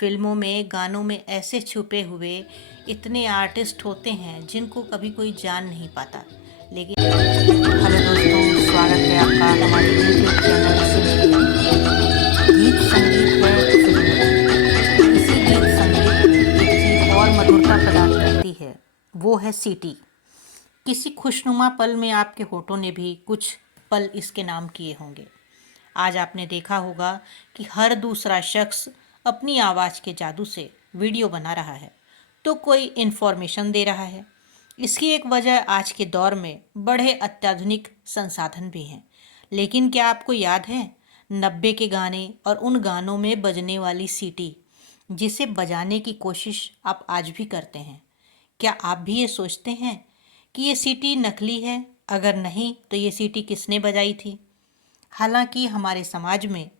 फिल्मों में, गानों में ऐसे छुपे हुए इतने आर्टिस्ट होते हैं जिनको कभी कोई जान नहीं पाता। लेकिन हेलो दोस्तों, स्वागत है आपका हमारे यूट्यूब चैनल सुनते हैं। गीत संगीत है फिल्में। इसी गीत संगीत में एक चीज़ और मधुरता प्रदान करती है, वो है सीटी। किसी खुशनुमा पल में आपके होठों ने भी कुछ पल इसके नाम किए होंगे। आज आपने देखा होगा कि हर दूसरा शख्स अपनी आवाज़ के जादू से वीडियो बना रहा है तो कोई इन्फॉर्मेशन दे रहा है। इसकी एक वजह आज के दौर में बड़े अत्याधुनिक संसाधन भी हैं। लेकिन क्या आपको याद है 90 के गाने और उन गानों में बजने वाली सीटी, जिसे बजाने की कोशिश आप आज भी करते हैं? क्या आप भी ये सोचते हैं कि ये सीटी नकली है? अगर नहीं तो ये सीटी किसने बजाई थी? हालांकि हमारे समाज में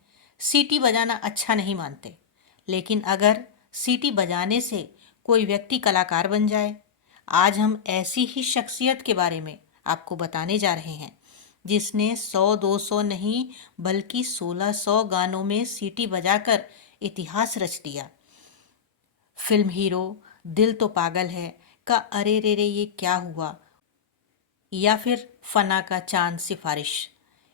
सीटी बजाना अच्छा नहीं मानते, लेकिन अगर सीटी बजाने से कोई व्यक्ति कलाकार बन जाए, आज हम ऐसी ही शख्सियत के बारे में आपको बताने जा रहे हैं जिसने 100-200 नहीं बल्कि 1600 गानों में सीटी बजाकर इतिहास रच दिया। फिल्म हीरो, दिल तो पागल है का अरे रे रे ये क्या हुआ, या फिर फना का चांद सिफारिश।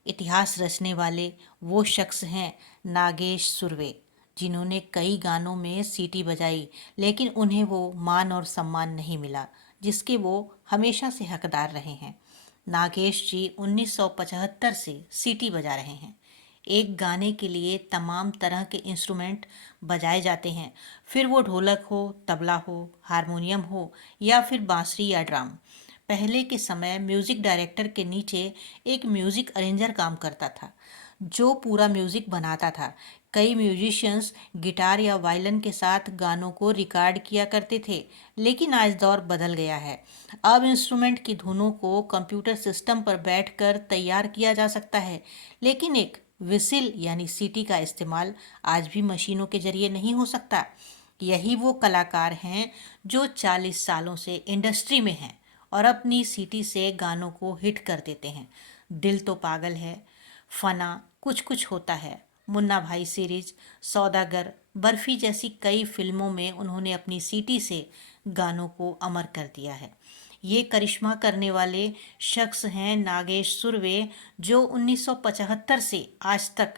इतिहास रचने वाले वो शख्स हैं नागेश सुरवे, जिन्होंने कई गानों में सीटी बजाई, लेकिन उन्हें वो मान और सम्मान नहीं मिला जिसके वो हमेशा से हकदार रहे हैं। नागेश जी 1975 से सीटी बजा रहे हैं। एक गाने के लिए तमाम तरह के इंस्ट्रूमेंट बजाए जाते हैं, फिर वो ढोलक हो, तबला हो, हारमोनियम हो या फिर बांसुरी या ड्रम। पहले के समय म्यूज़िक डायरेक्टर के नीचे एक म्यूज़िक अरेंजर काम करता था जो पूरा म्यूज़िक बनाता था। कई म्यूजिशियंस गिटार या वायलिन के साथ गानों को रिकॉर्ड किया करते थे, लेकिन आज दौर बदल गया है। अब इंस्ट्रूमेंट की धुनों को कंप्यूटर सिस्टम पर बैठकर तैयार किया जा सकता है, लेकिन एक विसिल यानी सीटी का इस्तेमाल आज भी मशीनों के जरिए नहीं हो सकता। यही वो कलाकार हैं जो 40 सालों से इंडस्ट्री में हैं और अपनी सीटी से गानों को हिट कर देते हैं। दिल तो पागल है, फना, कुछ कुछ होता है, मुन्ना भाई सीरीज, सौदागर, बर्फी जैसी कई फिल्मों में उन्होंने अपनी सीटी से गानों को अमर कर दिया है। ये करिश्मा करने वाले शख्स हैं नागेश सुरवे, जो 1975 से आज तक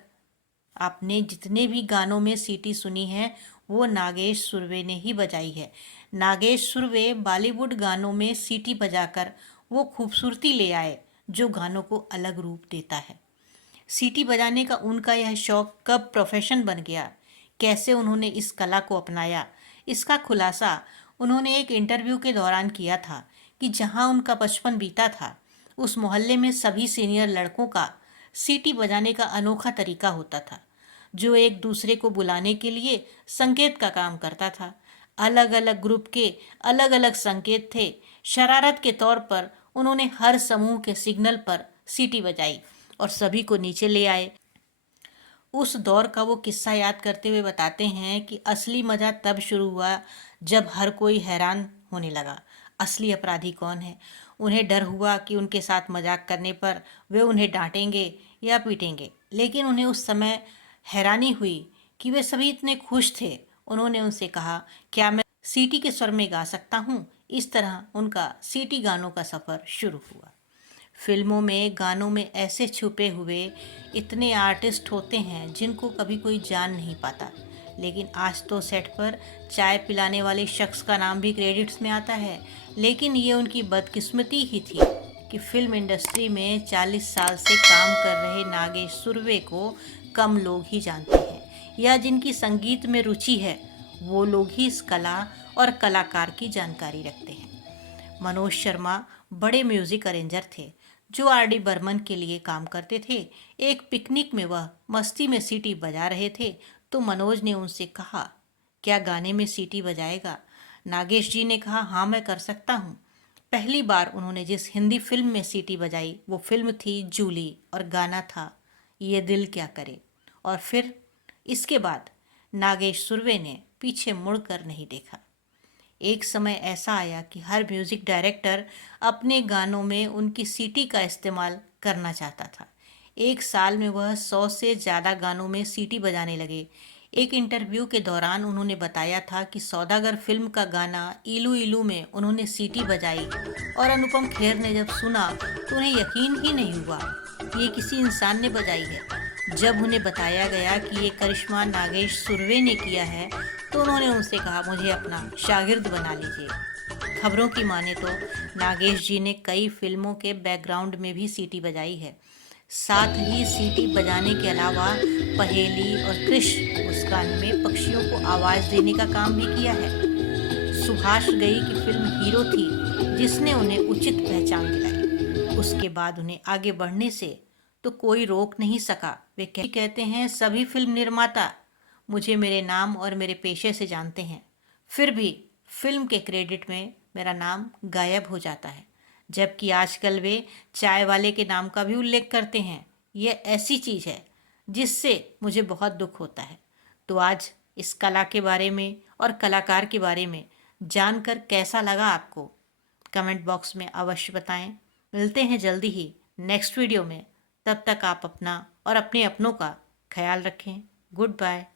आपने जितने भी गानों में सीटी सुनी है वो नागेश सुरवे ने ही बजाई है। नागेश सुरवे बॉलीवुड गानों में सीटी बजाकर वो खूबसूरती ले आए जो गानों को अलग रूप देता है। सीटी बजाने का उनका यह शौक कब प्रोफेशन बन गया, कैसे उन्होंने इस कला को अपनाया, इसका खुलासा उन्होंने एक इंटरव्यू के दौरान किया था कि जहां उनका बचपन बीता था उस मोहल्ले में सभी सीनियर लड़कों का सीटी बजाने का अनोखा तरीका होता था जो एक दूसरे को बुलाने के लिए संकेत का काम करता था। अलग अलग ग्रुप के अलग अलग संकेत थे। शरारत के तौर पर उन्होंने हर समूह के सिग्नल पर सीटी बजाई और सभी को नीचे ले आए। उस दौर का वो किस्सा याद करते हुए बताते हैं कि असली मज़ा तब शुरू हुआ जब हर कोई हैरान होने लगा, असली अपराधी कौन है। उन्हें डर हुआ कि उनके साथ मजाक करने पर वे उन्हें डांटेंगे या पीटेंगे, लेकिन उन्हें उस समय हैरानी हुई कि वे सभी इतने खुश थे। उन्होंने उनसे कहा, क्या मैं सीटी के स्वर में गा सकता हूँ? इस तरह उनका सीटी गानों का सफ़र शुरू हुआ। फिल्मों में, गानों में ऐसे छुपे हुए इतने आर्टिस्ट होते हैं जिनको कभी कोई जान नहीं पाता, लेकिन आज तो सेट पर चाय पिलाने वाले शख्स का नाम भी क्रेडिट्स में आता है। लेकिन ये उनकी बदकिस्मती ही थी कि फिल्म इंडस्ट्री में 40 साल से काम कर रहे नागेश सुरवे को कम लोग ही जानते हैं, या जिनकी संगीत में रुचि है वो लोग ही इस कला और कलाकार की जानकारी रखते हैं। मनोज शर्मा बड़े म्यूजिक अरेंजर थे जो आर डी बर्मन के लिए काम करते थे। एक पिकनिक में वह मस्ती में सीटी बजा रहे थे तो मनोज ने उनसे कहा, क्या गाने में सीटी बजाएगा? नागेश जी ने कहा, हाँ मैं कर सकता हूँ। पहली बार उन्होंने जिस हिंदी फिल्म में सीटी बजाई वो फिल्म थी जूली और गाना था ये दिल क्या करे। और फिर इसके बाद नागेश सुरवे ने पीछे मुड़कर नहीं देखा। एक समय ऐसा आया कि हर म्यूज़िक डायरेक्टर अपने गानों में उनकी सीटी का इस्तेमाल करना चाहता था। एक साल में वह 100 से ज़्यादा गानों में सीटी बजाने लगे। एक इंटरव्यू के दौरान उन्होंने बताया था कि सौदागर फिल्म का गाना इलू इलू में उन्होंने सीटी बजाई और अनुपम खेर ने जब सुना तो उन्हें यकीन ही नहीं हुआ कि ये किसी इंसान ने बजाई है। जब उन्हें बताया गया कि ये करिश्मा नागेश सुरवे ने किया है तो उन्होंने उनसे कहा, मुझे अपना शागिर्द बना लीजिए। खबरों की माने तो नागेश जी ने कई फिल्मों के बैकग्राउंड में भी सीटी बजाई है। साथ ही सीटी बजाने के अलावा पहेली और कृष मुस्कान में पक्षियों को आवाज़ देने का काम भी किया है। सुभाष गई की फिल्म हीरो थी जिसने उन्हें उचित पहचान दिलाई। उसके बाद उन्हें आगे बढ़ने से तो कोई रोक नहीं सका। वे कहते हैं, सभी फिल्म निर्माता मुझे मेरे नाम और मेरे पेशे से जानते हैं, फिर भी फिल्म के क्रेडिट में मेरा नाम गायब हो जाता है। जबकि आजकल वे चाय वाले के नाम का भी उल्लेख करते हैं। ये ऐसी चीज़ है जिससे मुझे बहुत दुख होता है। तो आज इस कला के बारे में और कलाकार के बारे में जानकर कैसा लगा आपको, कमेंट बॉक्स में अवश्य बताएं। मिलते हैं जल्दी ही नेक्स्ट वीडियो में। तब तक आप अपना और अपने अपनों का ख्याल रखें। Good bye.